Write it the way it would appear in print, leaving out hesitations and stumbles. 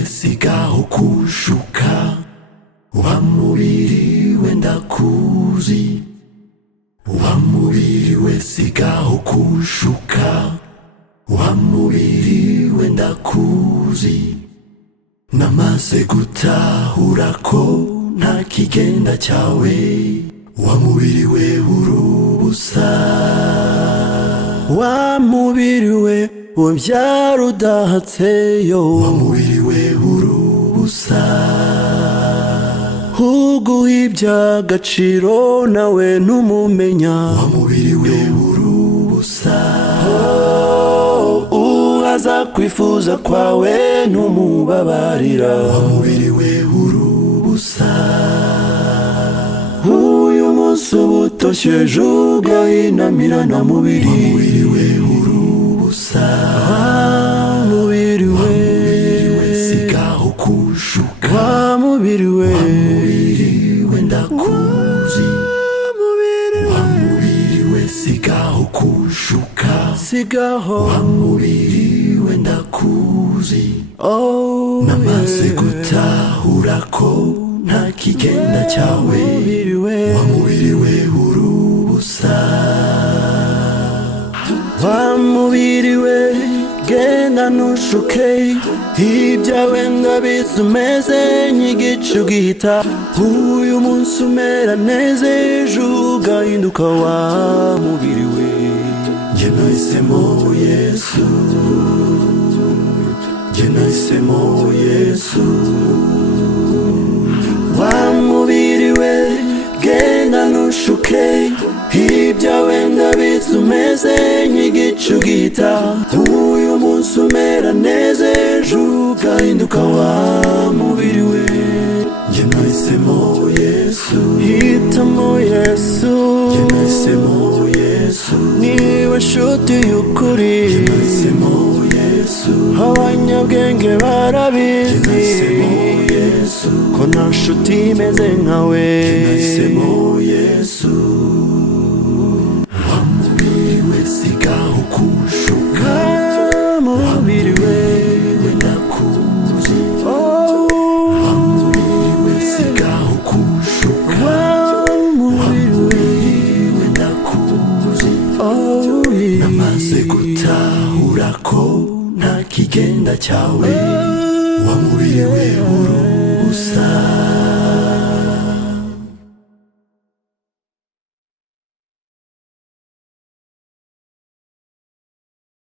we sigaho kushuka, wa mubiri we ndakuzi, wa mubiri we sigaho kushuka, wa mubiri we ndakuzi. Namaze gutahura ko nta kigenda cyawe, wa mubiri we urubusa, wa mubiri we umbyara udahatseyo, wa mubiri we urubusa, uguha iby'agaciro nawe ntumumenya, wa mubiri we urubusa, uhaza kwifuza kwawe ntumubabarira, wa mubiri we urubusa, uyu munsi ubutosheje ugahinamira na mubiri, wa mubiri we urubusa, wa mubiri we sigaho kushuka, wa mubiri we ndakuzi, wa mubiri we sigaho kushuka, sigaho, wa mubiri we ndakuzi. Namaze gutahura ko nta kigenda cyawe, wa mubiri we urubusa, wa mubiri we genda ntushuke, ibyawe ndabizi umeze nk'igicu gihita, uyu munsi umera neza ejo ugahinduka, wa mubiri we njye nahisemo Yesu, njye nahisemo Yesu, wa mubiri we genda ntushuke, ibyawe ndabizi umeze nk'igicu gihita, uyu munsi umera neza ejo ugahinduka, wa mubiri we njye nahisemo Yesu, hitamo Yesu, njye nahisemo Yesu, niwe nshuti y'ukuri, njye nahisemo Yesu, abanyabwenge barabizi, njye nahisemo Yesu, ko nta nshuti imeze nkawe, njye nahisemo Yesu, wa mubiri we sigaho kushuka, wa mubiri we ndakuzi, wa mubiri we sigaho kushuka, wa mubiri we ndakuzi. Namaze gutahura ko nta kigenda cyawe, wa mubiri we urubusa.